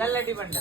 நல்லடி பண்ண